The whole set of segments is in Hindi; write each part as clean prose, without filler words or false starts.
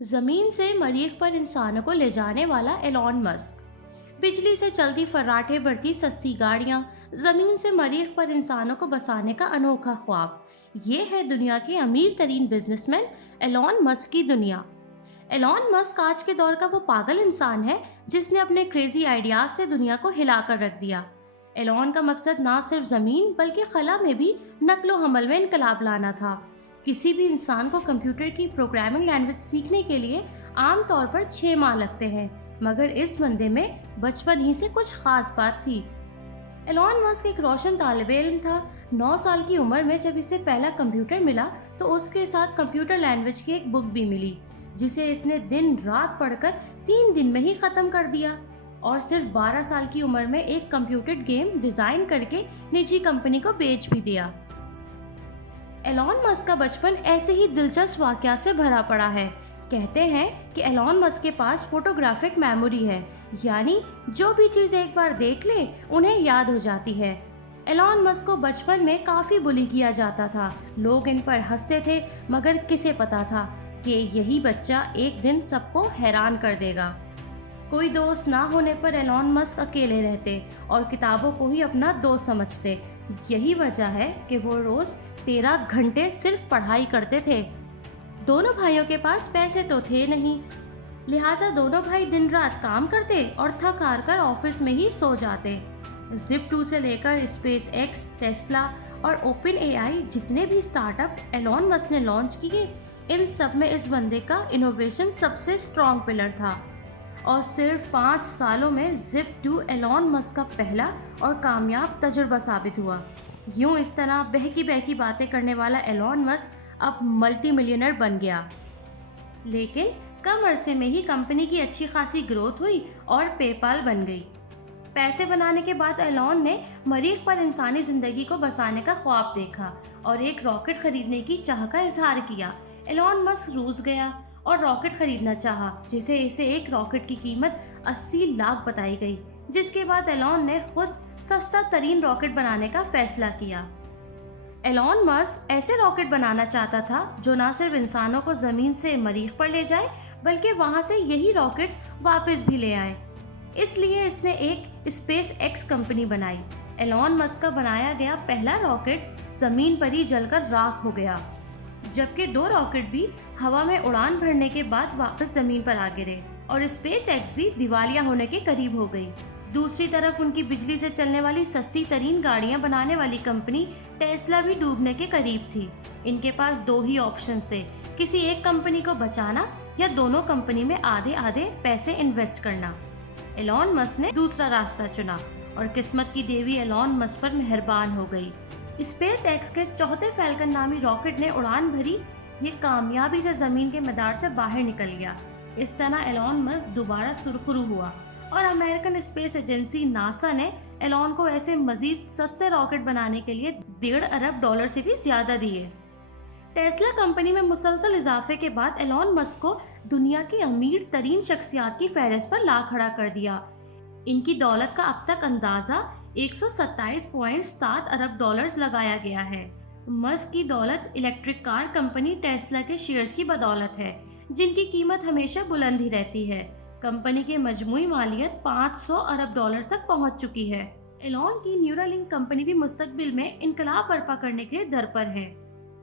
जमीन से मरीख पर इंसानों को ले जाने वाला एलॉन मस्क। बिजली से चलती फर्राटे भरती सस्ती गाड़ियां, जमीन से मरीख पर इंसानों को बसाने का अनोखा ख्वाब। ये है दुनिया के अमीर तरीन बिजनेसमैन एलॉन मस्क की दुनिया। एलॉन मस्क आज के दौर का वो पागल इंसान है जिसने अपने क्रेजी आइडियाज से दुनिया को हिलाकर रख दिया। एलॉन का मकसद ना सिर्फ जमीन बल्कि खला में भी नकलो हमल में इनकलाब लाना था। किसी भी इंसान को कंप्यूटर की प्रोग्रामिंग लैंग्वेज सीखने के लिए आमतौर पर 6 माह लगते हैं, मगर इस बंदे में बचपन ही से कुछ खास बात थी। एलॉन मस्क एक रोशन तालिब इल्म था। 9 साल की उम्र में जब इसे पहला कंप्यूटर मिला तो उसके साथ कंप्यूटर लैंग्वेज की एक बुक भी मिली, जिसे इसने दिन रात पढ़कर 3 दिन में ही खत्म कर दिया। और सिर्फ 12 साल की उम्र में एक कंप्यूटर गेम डिजाइन करके निजी कंपनी को बेच भी दिया। एलॉन मस्क का बचपन ऐसे ही दिलचस्प वाकया से भरा पड़ा है। कहते हैं कि एलॉन मस्क के पास फोटोग्राफिक मेमोरी है, यानी जो भी चीज एक बार देख ले उन्हें याद हो जाती है। एलॉन मस्क को बचपन में काफी बुली किया जाता था। लोग इन पर हंसते थे, मगर किसे पता था कि यही बच्चा एक दिन सबको हैरान कर देगा। कोई दोस्त ना होने पर एलॉन मस्क अकेले रहते और किताबों को ही अपना दोस्त समझते। यही वजह है कि वो रोज 13 घंटे सिर्फ पढ़ाई करते थे। दोनों भाइयों के पास पैसे तो थे नहीं, लिहाजा दोनों भाई दिन रात काम करते और थक हार कर ऑफिस में ही सो जाते। जिप2 से लेकर स्पेस एक्स, टेस्ला और ओपन एआई जितने भी स्टार्टअप एलॉन मस्क ने लॉन्च किए, इन सब में इस बंदे का इनोवेशन सबसे स्ट्रॉन्ग पिलर था। और सिर्फ 5 सालों में जिप2 एलॉन मस्क का पहला और कामयाब तजुर्बा साबित हुआ। यूं इस तरह बहकी बहकी बातें करने वाला एलॉन मस्क अब मल्टी मिलियनर बन गया। लेकिन कम अरसे में ही कंपनी की अच्छी खासी ग्रोथ हुई और पेपाल बन गई। पैसे बनाने के बाद एलॉन ने मरीख पर इंसानी जिंदगी को बसाने का ख्वाब देखा और एक रॉकेट खरीदने की चाह का इजहार किया। एलॉन मस्क रूस गया और रॉकेट खरीदना चाहा, जिसे इसे एक रॉकेट की कीमत 80 लाख बताई गई। जिसके बाद एलॉन ने खुद सस्ता तरीन रॉकेट बनाने का फैसला किया। एलॉन मस्क ऐसे रॉकेट बनाना चाहता था जो न सिर्फ इंसानों को जमीन से मरीख पर ले जाए, बल्कि वहां से यही रॉकेट्स वापस भी ले आए। इसलिए इसने एक स्पेस एक्स कंपनी बनाई। एलॉन मस्क का बनाया गया पहला रॉकेट जमीन पर ही जलकर राख हो गया, जबकि 2 रॉकेट भी हवा में उड़ान भरने के बाद वापस जमीन पर आ गिरे और स्पेस एक्स भी दिवालिया होने के करीब हो गई। दूसरी तरफ उनकी बिजली से चलने वाली सस्ती तरीन गाड़ियां बनाने वाली कंपनी टेस्ला भी डूबने के करीब थी। इनके पास 2 ही ऑप्शन थे, किसी एक कंपनी को बचाना या दोनों कंपनी में आधे आधे पैसे इन्वेस्ट करना। एलॉन मस्क ने दूसरा रास्ता चुना और किस्मत की देवी एलॉन मस्क पर मेहरबान हो गई। स्पेस एक्स के चौथे फैल्कन नामी रॉकेट ने उड़ान भरी। ये कामयाबी से जमीन के मैदान से बाहर निकल गया। इस तरह एलॉन मस्क दोबारा सुरखरू हुआ और अमेरिकन स्पेस एजेंसी नासा ने एलॉन को ऐसे मजीद सस्ते रॉकेट बनाने के लिए $1.5 अरब से भी ज्यादा दिए। टेस्ला कंपनी में मुसलसल इजाफे के बाद एलॉन मस्क को दुनिया की अमीर तरीन शख्सियात की फहरिस्त पर ला खड़ा कर दिया। इनकी दौलत का अब तक अंदाजा 127.7 अरब डॉलर्स लगाया गया है। मस्क की दौलत इलेक्ट्रिक कार कंपनी टेस्ला के शेयर्स की बदौलत है, जिनकी कीमत हमेशा बुलंद ही रहती है। कंपनी की मजमूई मालियत 500 अरब डॉलर्स तक पहुंच चुकी है। एलॉन की न्यूरालिंक कंपनी भी मुस्तकबिल में इनकलाब बर्पा करने के लिए दर पर है।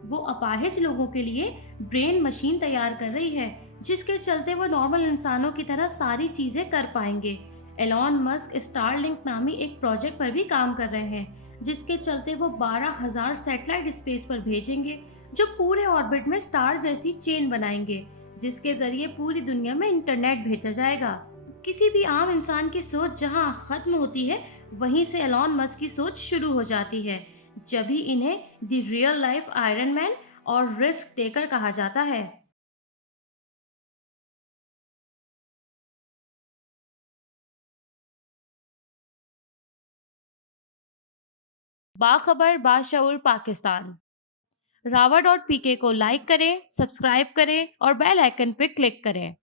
वो अपाहिज लोगों के लिए ब्रेन मशीन तैयार कर रही है, जिसके चलते वो नॉर्मल इंसानों की तरह सारी चीजें कर पाएंगे। एलॉन मस्क स्टारलिंक नामी एक प्रोजेक्ट पर भी काम कर रहे हैं, जिसके चलते वो 12,000 सैटेलाइट स्पेस पर भेजेंगे, जो पूरे ऑर्बिट में स्टार जैसी चेन बनाएंगे, जिसके जरिए पूरी दुनिया में इंटरनेट भेजा जाएगा। किसी भी आम इंसान की सोच जहां खत्म होती है, वहीं से एलॉन मस्क की सोच शुरू हो जाती है। जब ही इन्हें the real life iron man और रिस्क टेकर कहा जाता है। बाखबर बाशऊर पाकिस्तान। रावा.pk को लाइक करें, सब्सक्राइब करें और बेल आइकन पर क्लिक करें।